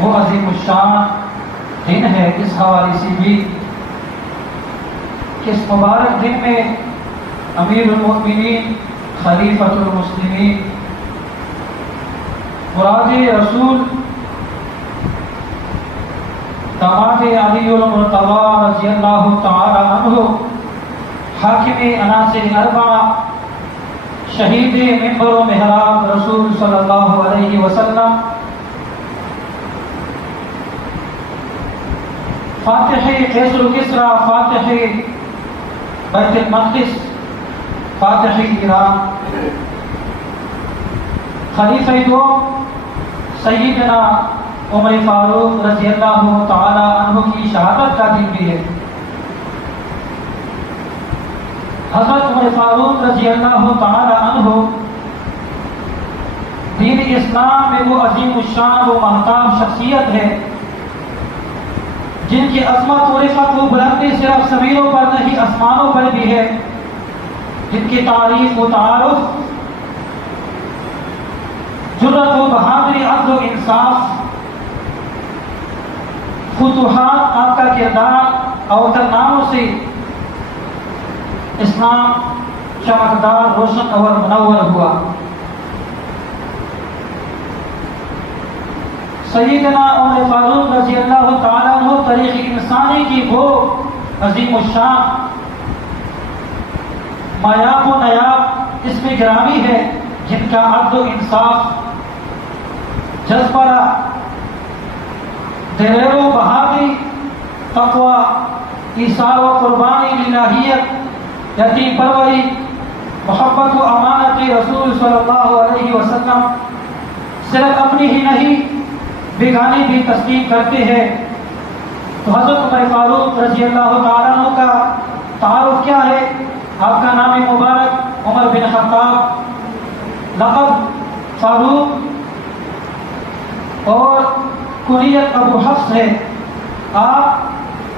وہ عظیم الشان دن ہے اس حوالے سے بھی کہ اس مبارک دن میں امیر المؤمنین خلیفۃ المسلمین مراد رسول داماد علی المرتضی رضی اللہ تعالی عنہ حاکم عناصر اربعہ شہید منبر و محراب رسول صلی اللہ علیہ وسلم فاتح قیصر و کسریٰ فاتح بیت المقدس فاتح ایران خلیفہ دو سیدنا عمر فاروق رضی اللہ تعالی عنہ کی شہادت کا دن بھی ہے۔ حضرت عمر فاروق رضی اللہ تعالی عنہ دین اسلام میں وہ عظیم الشان و مہتاب شخصیت ہے جن کی عظمت و رفعت و بلندی صرف زمینوں پر نہیں آسمانوں پر بھی ہے، جن کی تعریف و تعارف جرأت و بہادری، عدل و انصاف، فتوحات، آپ کا کردار اور کارناموں سے اسلام چمکدار، روشن اور منور ہوا۔ سیدنا عمر فاروق رضی اللہ تعالیٰ عنہ تاریخ انسانی کی وہ عظیم الشان مایاب و نیاب اس میں گرامی ہے جن کا عدل و انصاف، جذبہ، دلیر و بہادری، تقوی، ایثار و قربانی الہیت، یتیم پروری، محبت و امانت رسول صلی اللہ علیہ وسلم صرف اپنی ہی نہیں بیگانی بھی تسلیم کرتے ہیں۔ تو حضرت عمر فاروق رضی اللہ تعالیٰ عنہ کا تعارف کیا ہے؟ آپ کا نام مبارک عمر بن خطاب، لقب فاروق اور کنیت ابو حفص ہے۔ آپ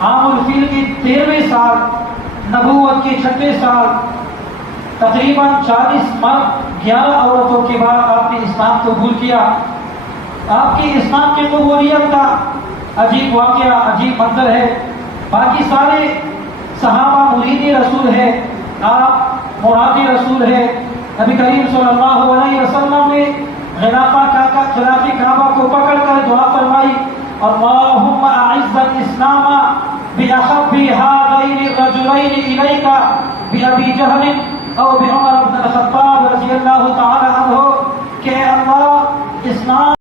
عام الفیل کی 13ویں سال، نبوت کے 6 سال، تقریباً 40 مرد 11 عورتوں کے بعد آپ نے اسلام قبول کیا۔ آپ کی اسلام کی قبولیت کا عجیب واقعہ، عجیب منظر ہے۔ باقی سارے صحابہ مرید رسول ہے، آپ مراد رسول ہے۔ نبی کریم صلی اللہ علیہ وسلم نے غلاف کعبہ کو پکڑ کر دعا فرمائی، اللہم اعز الاسلام باحب هذین الرجلین الیک بابی جہل او بعمر بن الخطاب رضی اللہ تعالی عنہ کہ اللہ اسلام